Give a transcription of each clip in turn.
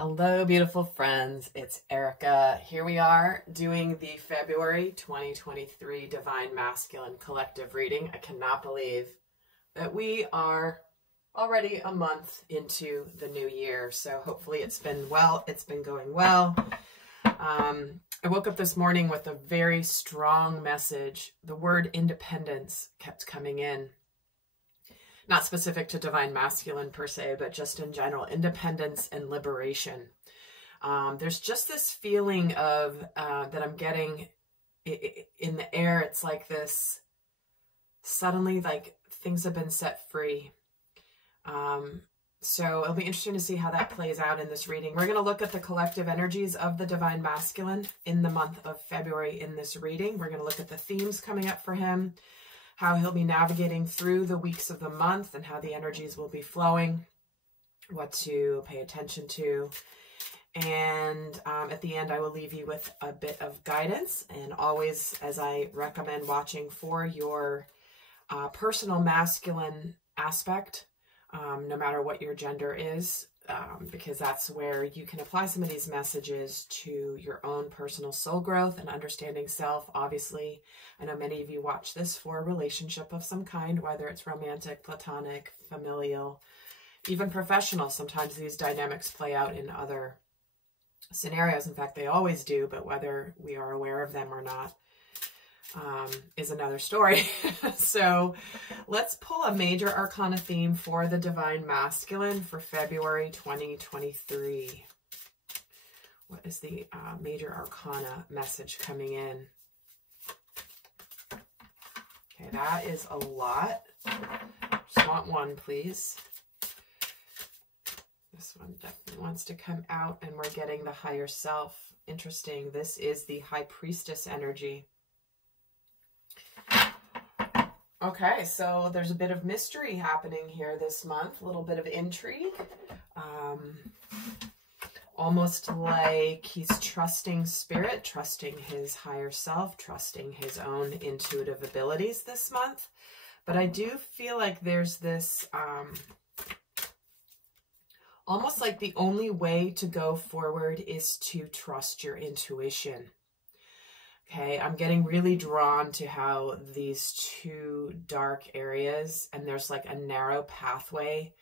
Hello, beautiful friends. It's Erika. Here we are doing the February 2023 Divine Masculine Collective Reading. I cannot believe that we are already a month into the new year. So hopefully it's been well. It's been going well. I woke up this morning with a very strong message. The word independence kept coming in. Not specific to Divine Masculine per se, but just in general, independence and liberation. There's just this feeling of that I'm getting in the air. It's like this, suddenly like things have been set free. So it'll be interesting to see how that plays out in this reading. We're going to look at the collective energies of the Divine Masculine in the month of February in this reading. We're going to look at the themes coming up for him, how he'll be navigating through the weeks of the month and how the energies will be flowing, what to pay attention to. And at the end, I will leave you with a bit of guidance. And always, as I recommend, watching for your personal masculine aspect, no matter what your gender is, because that's where you can apply some of these messages to your own personal soul growth and understanding self. Obviously, I know many of you watch this for a relationship of some kind, whether it's romantic, platonic, familial, even professional. Sometimes these dynamics play out in other scenarios. In fact, they always do, but whether we are aware of them or not is another story. So let's pull a major arcana theme for the Divine Masculine for February 2023. What is the major arcana message coming in? Okay, that is a lot. Just want one, please. This one definitely wants to come out, and we're getting the higher self. Interesting. This is the High Priestess energy. Okay, so there's a bit of mystery happening here this month, a little bit of intrigue. Almost like he's trusting spirit, trusting his higher self, trusting his own intuitive abilities this month. But I do feel like there's this, almost like the only way to go forward is to trust your intuition. Okay, I'm getting really drawn to how these two dark areas, and there's like a narrow pathway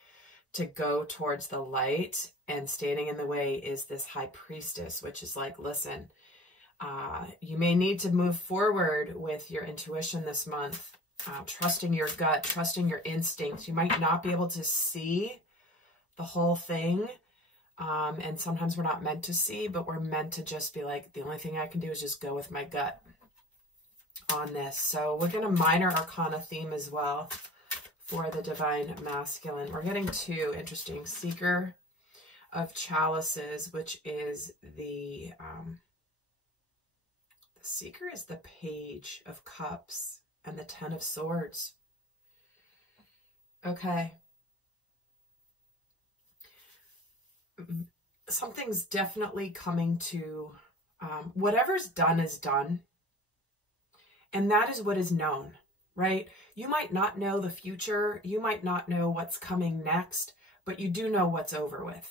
to go towards the light, and standing in the way is this High Priestess, which is like, listen, you may need to move forward with your intuition this month, trusting your gut, trusting your instincts. You might not be able to see the whole thing. And sometimes we're not meant to see, but we're meant to just be like, the only thing I can do is just go with my gut on this. So we're going to minor arcana theme as well for the Divine Masculine. We're getting two interesting. Seeker of Chalices, which is the Seeker is the Page of Cups and the Ten of Swords. Okay. Something's definitely coming to, whatever's done is done. And that is what is known, right? You might not know the future. You might not know what's coming next, but you do know what's over with.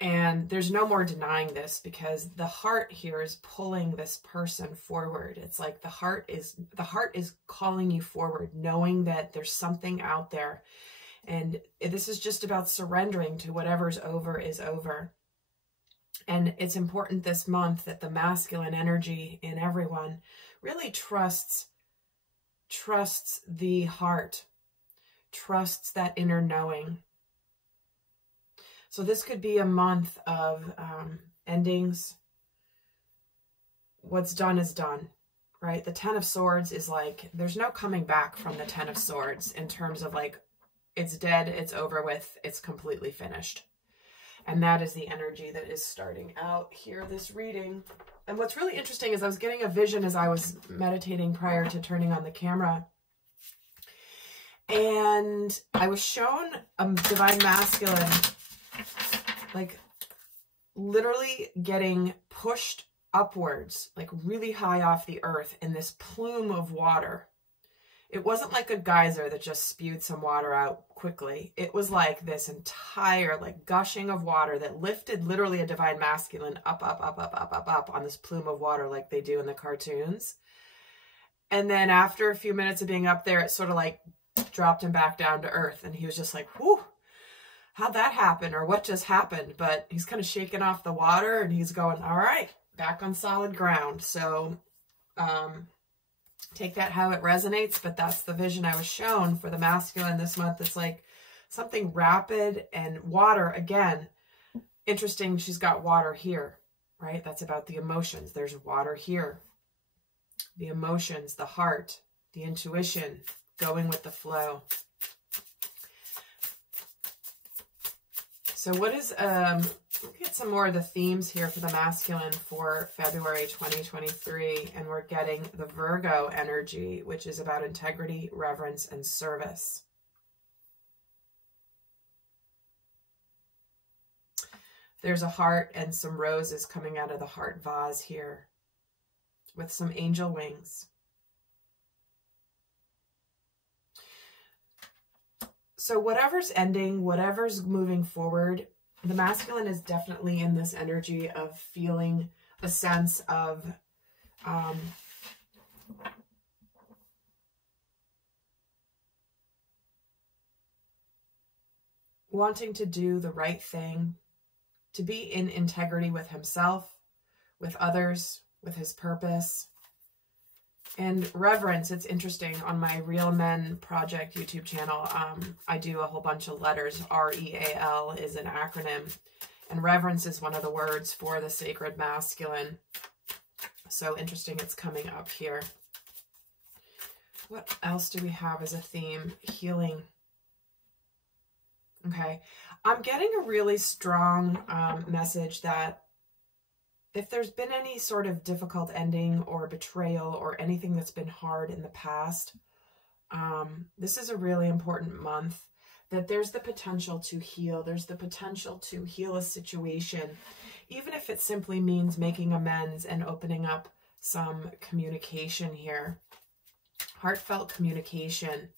And there's no more denying this, because the heart here is pulling this person forward. It's like the heart is calling you forward, knowing that there's something out there. And this is just about surrendering to whatever's over is over. And it's important this month that the masculine energy in everyone really trusts the heart, trusts that inner knowing. So this could be a month of endings. What's done is done, right? The Ten of Swords is like, there's no coming back from the Ten of Swords in terms of like, it's dead, it's over with, it's completely finished. And that is the energy that is starting out here, this reading. And what's really interesting is I was getting a vision as I was meditating prior to turning on the camera. And I was shown a Divine Masculine, like literally getting pushed upwards, like really high off the earth in this plume of water. it wasn't like a geyser that just spewed some water out quickly. It was like this entire like gushing of water that lifted literally a divine masculine up, up, up, up, up, up, up on this plume of water like they do in the cartoons. And then after a few minutes of being up there, it sort of like dropped him back down to earth. And he was just like, whew, how'd that happen? Or what just happened? But he's kind of shaking off the water and he's going, all right, back on solid ground. So take that how it resonates, but that's the vision I was shown for the masculine this month. It's like something rapid, and water, again, interesting. She's got water here, right? That's about the emotions. There's water here. The emotions, the heart, the intuition, going with the flow. So what is, we'll get some more of the themes here for the masculine for February 2023. And we're getting the Virgo energy, which is about integrity, reverence, and service. There's a heart and some roses coming out of the heart vase here with some angel wings. So whatever's ending, whatever's moving forward, the masculine is definitely in this energy of feeling a sense of wanting to do the right thing, to be in integrity with himself, with others, with his purpose. And reverence, it's interesting, on my Real Men Project YouTube channel, I do a whole bunch of letters. REAL is an acronym. And reverence is one of the words for the sacred masculine. So interesting it's coming up here. What else do we have as a theme? Healing. Okay. I'm getting a really strong message that if there's been any sort of difficult ending or betrayal or anything that's been hard in the past, this is a really important month, that there's the potential to heal. There's the potential to heal a situation, even if it simply means making amends and opening up some communication here. Heartfelt communication.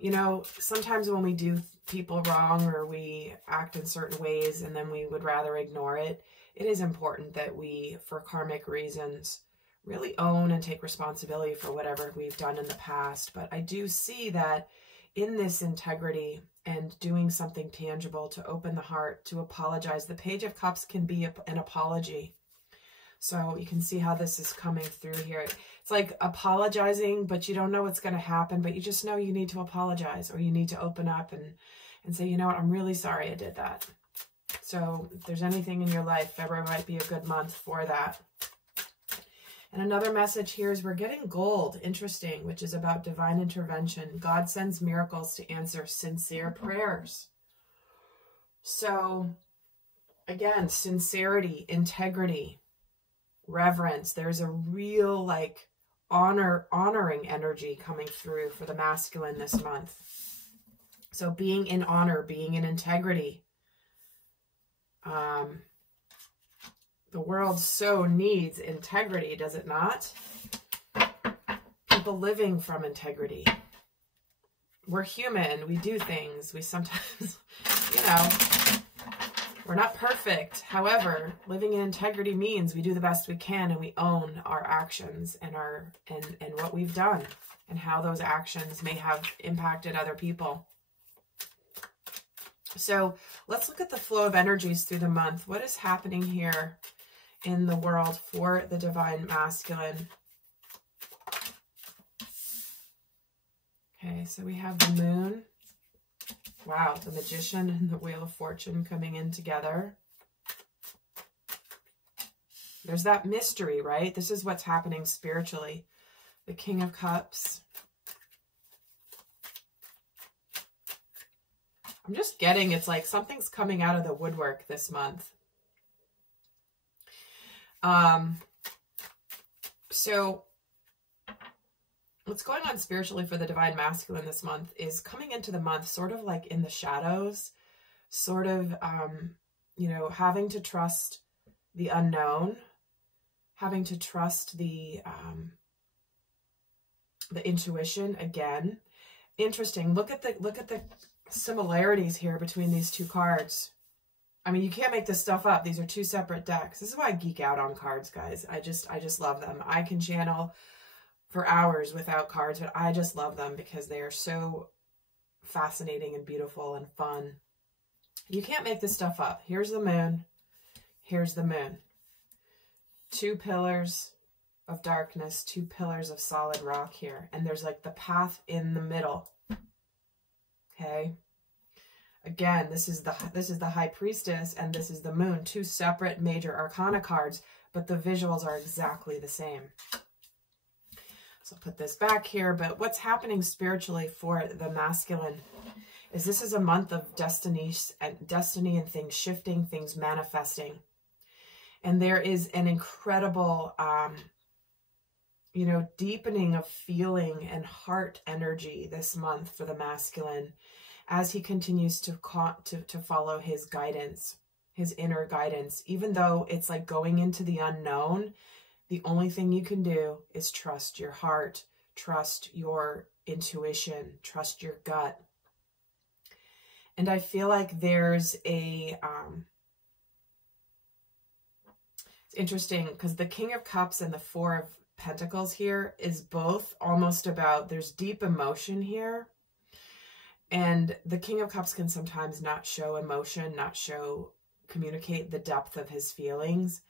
You know, sometimes when we do people wrong or we act in certain ways and then we would rather ignore it, it is important that we, for karmic reasons, really own and take responsibility for whatever we've done in the past. But I do see that in this integrity and doing something tangible to open the heart, to apologize, the Page of Cups can be an apology. So you can see how this is coming through here. It's like apologizing, but you don't know what's going to happen, but you just know you need to apologize, or you need to open up and say, you know what, I'm really sorry I did that. So if there's anything in your life, February might be a good month for that. And another message here is we're getting gold, interesting, which is about divine intervention. God sends miracles to answer sincere prayers. So again, sincerity, integrity, reverence. There's a real like honoring energy coming through for the masculine this month. So being in honor, being in integrity. The world so needs integrity, does it not? People living from integrity. We're human. We do things. We sometimes, you know, we're not perfect. However, living in integrity means we do the best we can and we own our actions and and what we've done and how those actions may have impacted other people. So let's look at the flow of energies through the month. What is happening here in the world for the divine masculine? Okay, so we have the moon. Wow, the Magician and the Wheel of Fortune coming in together. There's that mystery, right? This is what's happening spiritually. The King of Cups. I'm just getting, it's like something's coming out of the woodwork this month. So what's going on spiritually for the divine masculine this month is coming into the month sort of like in the shadows, sort of, you know, having to trust the unknown, having to trust the the intuition again. Interesting. Look at the similarities here between these two cards. I mean, you can't make this stuff up. These are two separate decks. This is why I geek out on cards, guys. I just love them. I can channel for hours without cards, but I just love them because they are so fascinating and beautiful and fun. You can't make this stuff up. Here's the moon. Here's the moon. Two pillars of darkness, two pillars of solid rock here. And there's like the path in the middle. Okay. Again, this is the High Priestess and this is the Moon, two separate major arcana cards, but the visuals are exactly the same. So I'll put this back here, but what's happening spiritually for the masculine is this is a month of destiny and things shifting, things manifesting. And there is an incredible, you know, deepening of feeling and heart energy this month for the masculine as he continues to follow his guidance, his inner guidance. Even though it's like going into the unknown, the only thing you can do is trust your heart, trust your intuition, trust your gut. And I feel like there's a, it's interesting because the King of Cups and the Four of Pentacles here is both almost about, there's deep emotion here. And the King of Cups can sometimes not show emotion, communicate the depth of his feelings.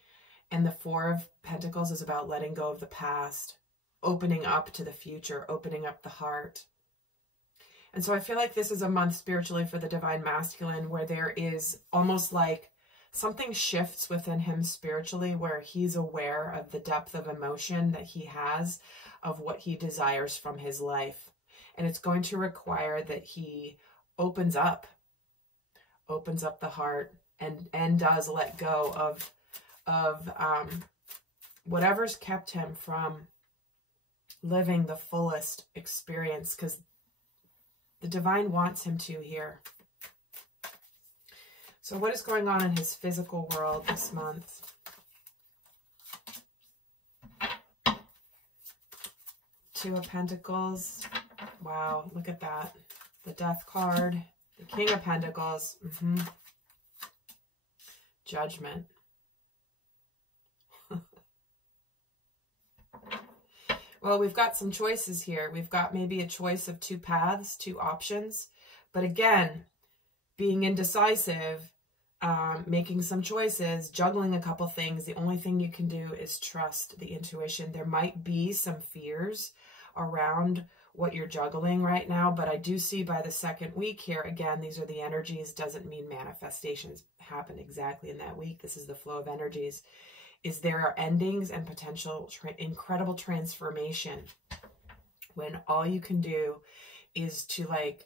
And the Four of Pentacles is about letting go of the past, opening up to the future, opening up the heart. And so I feel like this is a month spiritually for the Divine Masculine where there is almost like something shifts within him spiritually where he's aware of the depth of emotion that he has, of what he desires from his life. And it's going to require that he opens up the heart and does let go of whatever's kept him from living the fullest experience, because the divine wants him to here. So what is going on in his physical world this month? Two of Pentacles. Wow, look at that. The Death card. The King of Pentacles. Judgment. Well, we've got some choices here. We've got maybe a choice of two paths, two options. But again, being indecisive, making some choices, juggling a couple things, the only thing you can do is trust the intuition. There might be some fears around what you're juggling right now, but I do see by the second week here, again, these are the energies, doesn't mean manifestations happen exactly in that week. This is the flow of energies. Is there are endings and potential incredible transformation when all you can do is to like,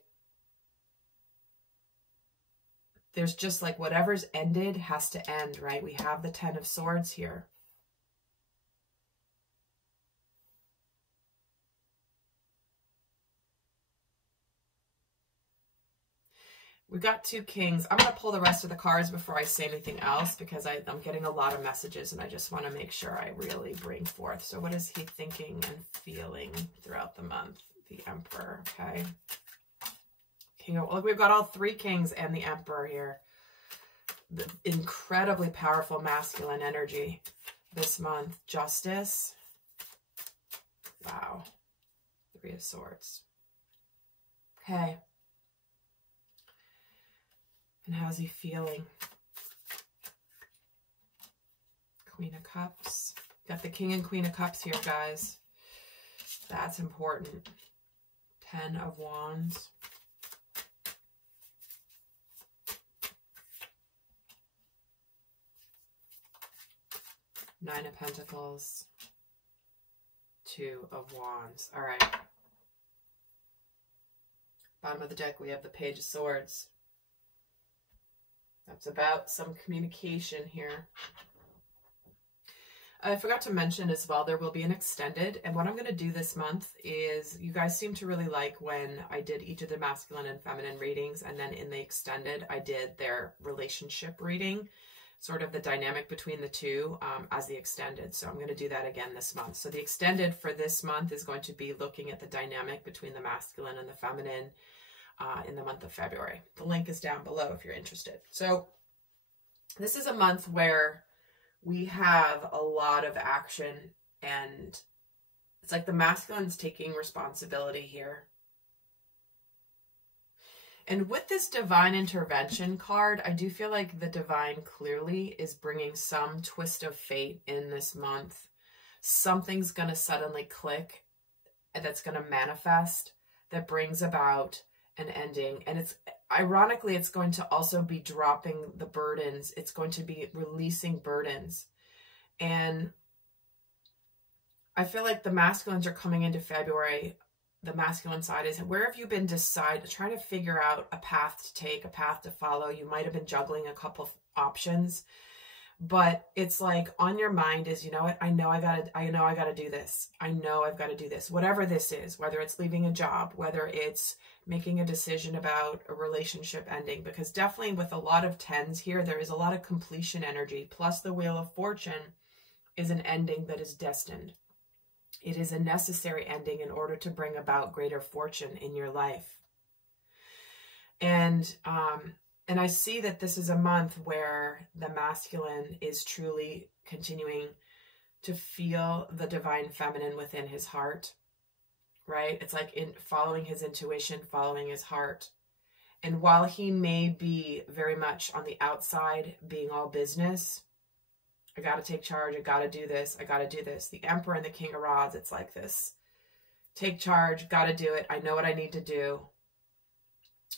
there's just like whatever's ended has to end, right? We have the Ten of Swords here. We got two kings. I'm going to pull the rest of the cards before I say anything else because I'm getting a lot of messages and I just want to make sure I really bring forth. So what is he thinking and feeling throughout the month? The Emperor, okay. King of, look, we've got all three kings and the Emperor here. The incredibly powerful masculine energy this month. Justice. Wow. Three of Swords. Okay. And how's he feeling? Queen of Cups. Got the King and Queen of Cups here, guys. That's important. Ten of Wands. Nine of Pentacles. Two of Wands. All right. Bottom of the deck, we have the Page of Swords. That's about some communication here. I forgot to mention as well, there will be an extended. And what I'm going to do this month is, you guys seem to really like when I did each of the masculine and feminine readings. And then in the extended, I did their relationship reading. sort of the dynamic between the two as the extended. So I'm going to do that again this month. So the extended for this month is going to be looking at the dynamic between the masculine and the feminine in the month of February. The link is down below if you're interested. So this is a month where we have a lot of action, and it's like the masculine's taking responsibility here. And with this divine intervention card, I do feel like the divine clearly is bringing some twist of fate in this month. Something's going to suddenly click and that's going to manifest that brings about an ending. And it's ironically, it's going to also be dropping the burdens. It's going to be releasing burdens. And I feel like the masculines are coming into February. The masculine side is, where have you been trying to figure out a path to take, a path to follow? You might have been juggling a couple of options, but it's like on your mind is, you know what? I know I gotta do this. I know I've got to do this. Whatever this is, whether it's leaving a job, whether it's making a decision about a relationship ending, because definitely with a lot of 10s here, there is a lot of completion energy, plus the Wheel of Fortune is an ending that is destined. It is a necessary ending in order to bring about greater fortune in your life. And I see that this is a month where the masculine is truly continuing to feel the divine feminine within his heart, right? It's like in following his intuition, following his heart. And while he may be very much on the outside being all business, I got to take charge. I got to do this. I got to do this. The Emperor and the King of Rods, it's like this. Take charge. Got to do it. I know what I need to do.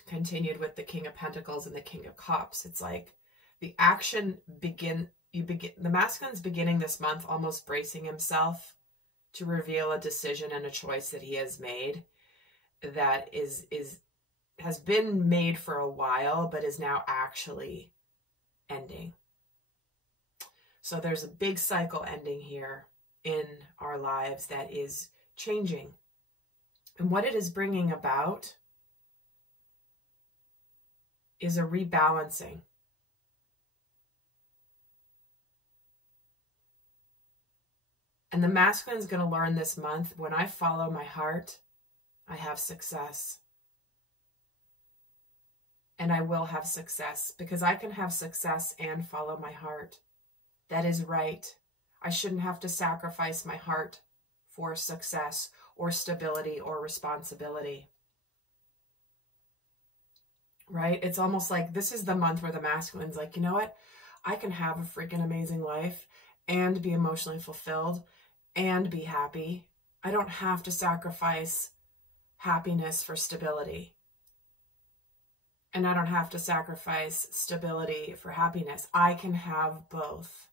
Continued with the King of Pentacles and the King of Cups. It's like the action the masculine's beginning this month almost bracing himself to reveal a decision and a choice that he has made that has been made for a while, but is now actually ending. So there's a big cycle ending here in our lives that is changing. And what it is bringing about is a rebalancing. And the masculine is going to learn this month, when I follow my heart, I have success. And I will have success because I can have success and follow my heart. That is right. I shouldn't have to sacrifice my heart for success or stability or responsibility. Right? It's almost like this is the month where the masculine's like, you know what? I can have a freaking amazing life and be emotionally fulfilled and be happy. I don't have to sacrifice happiness for stability. And I don't have to sacrifice stability for happiness. I can have both.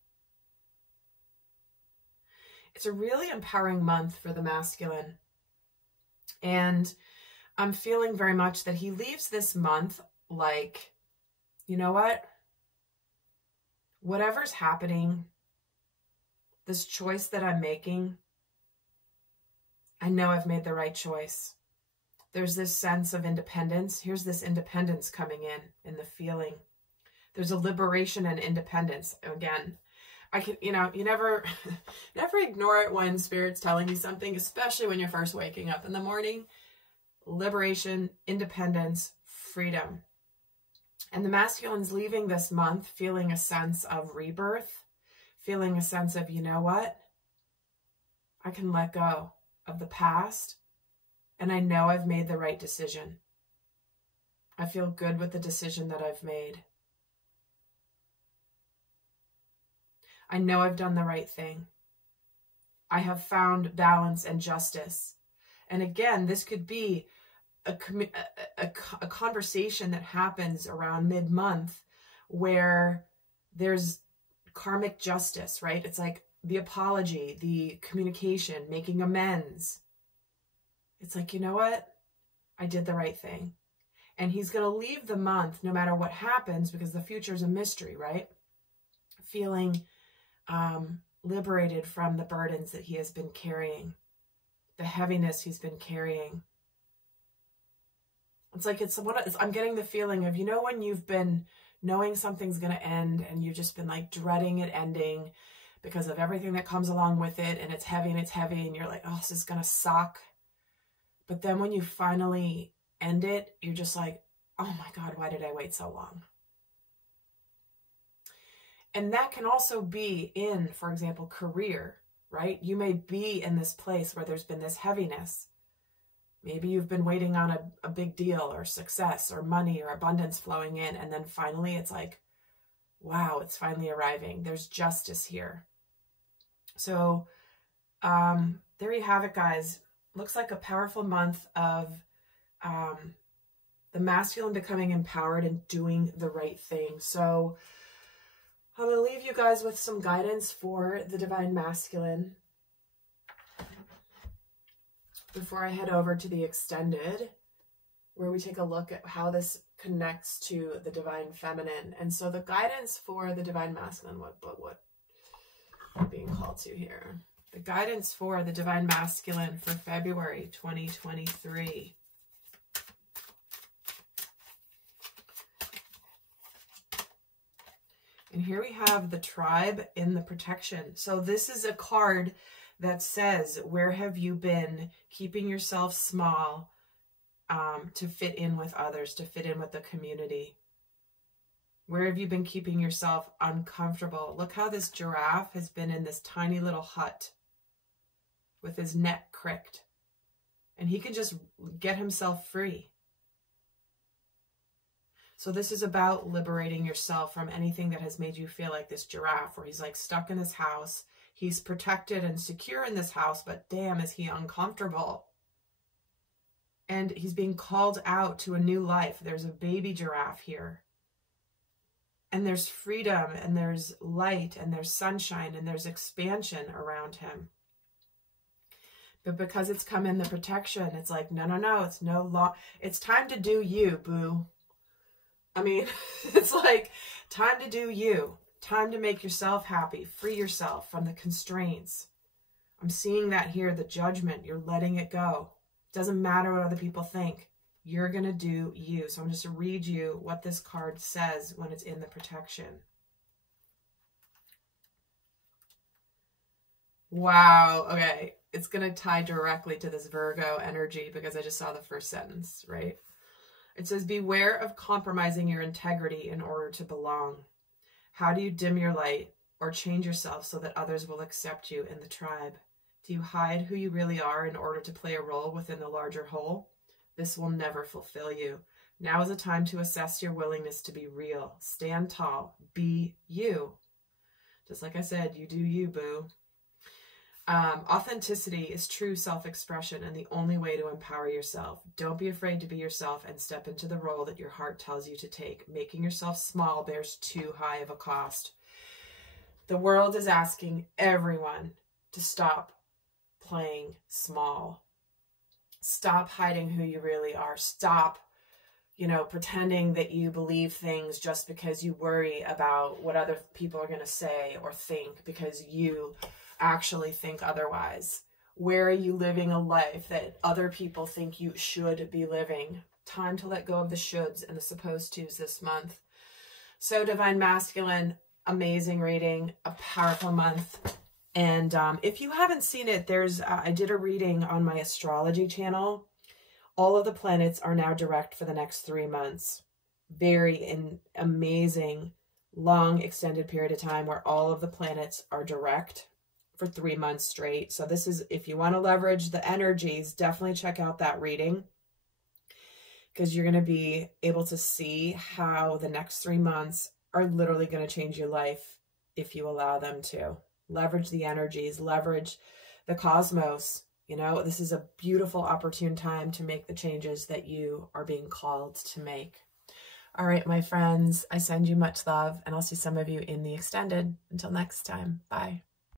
It's a really empowering month for the masculine. And I'm feeling very much that he leaves this month like, you know what? Whatever's happening, this choice that I'm making, I know I've made the right choice. There's this sense of independence. Here's this independence coming in the feeling. There's a liberation and independence. Again, you never ignore it when Spirit's telling you something, especially when you're first waking up in the morning. Liberation, independence, freedom. And the masculine's leaving this month feeling a sense of rebirth, feeling a sense of, you know what? I can let go of the past, and I know I've made the right decision. I feel good with the decision that I've made. I know I've done the right thing. I have found balance and justice. And again, this could be a conversation that happens around mid-month where there's karmic justice, right? It's like the apology, the communication, making amends. It's like, you know what? I did the right thing. And he's going to leave the month, no matter what happens, because the future is a mystery, right? Feeling liberated from the burdens that he has been carrying, the heaviness he's been carrying. It's like I'm getting the feeling of, you know, when you've been knowing something's going to end and you've just been like dreading it ending because of everything that comes along with it, and it's heavy and you're like, oh, this is going to suck. But then when you finally end it, you're just like, oh my God, why did I wait so long? And that can also be in, for example, career, right? You may be in this place where there's been this heaviness. Maybe you've been waiting on a big deal or success or money or abundance flowing in. And then finally it's like, wow, it's finally arriving. There's justice here. So there you have it, guys. Looks like a powerful month of the masculine becoming empowered and doing the right thing. So I'm going to leave you guys with some guidance for the divine masculine before I head over to the extended, where we take a look at how this connects to the divine feminine. And so the guidance for the divine masculine, what I'm being called to here. The guidance for the divine masculine for February 2023. And here we have the tribe in the protection. So this is a card that says, where have you been keeping yourself small to fit in with others, to fit in with the community? Where have you been keeping yourself uncomfortable? Look how this giraffe has been in this tiny little hut with his neck cricked. And he can just get himself free. So this is about liberating yourself from anything that has made you feel like this giraffe, where he's like stuck in his house. He's protected and secure in this house, but damn, is he uncomfortable. And he's being called out to a new life. There's a baby giraffe here. And there's freedom, and there's light, and there's sunshine, and there's expansion around him. But because it's come in the protection, it's like, no, it's no law. It's time to do you, boo. I mean, it's like time to do you, time to make yourself happy, free yourself from the constraints. I'm seeing that here, the judgment, you're letting it go. Doesn't matter what other people think. You're going to do you. So I'm just going to read you what this card says when it's in the protection. Wow. Okay. It's going to tie directly to this Virgo energy because I just saw the first sentence, right? It says, beware of compromising your integrity in order to belong. How do you dim your light or change yourself so that others will accept you in the tribe? Do you hide who you really are in order to play a role within the larger whole? This will never fulfill you. Now is a time to assess your willingness to be real. Stand tall. Be you. Just like I said, you do you, boo. Authenticity is true self-expression and the only way to empower yourself. Don't be afraid to be yourself and step into the role that your heart tells you to take. Making yourself small bears too high of a cost. The world is asking everyone to stop playing small. Stop hiding who you really are. Stop, pretending that you believe things just because you worry about what other people are going to say or think because you actually think otherwise. Where are you living a life that other people think you should be living? Time to let go of the shoulds and the supposed tos this month. So divine masculine, amazing reading, a powerful month. And if you haven't seen it, I did a reading on my astrology channel. All of the planets are now direct for the next 3 months. Very amazing, long, extended period of time where all of the planets are direct for 3 months straight. So this is, if you want to leverage the energies, definitely check out that reading, because you're going to be able to see how the next 3 months are literally going to change your life if you allow them to. Leverage the energies, leverage the cosmos. This is a beautiful, opportune time to make the changes that you are being called to make. All right, my friends, I send you much love, and I'll see some of you in the extended. Until next time, bye.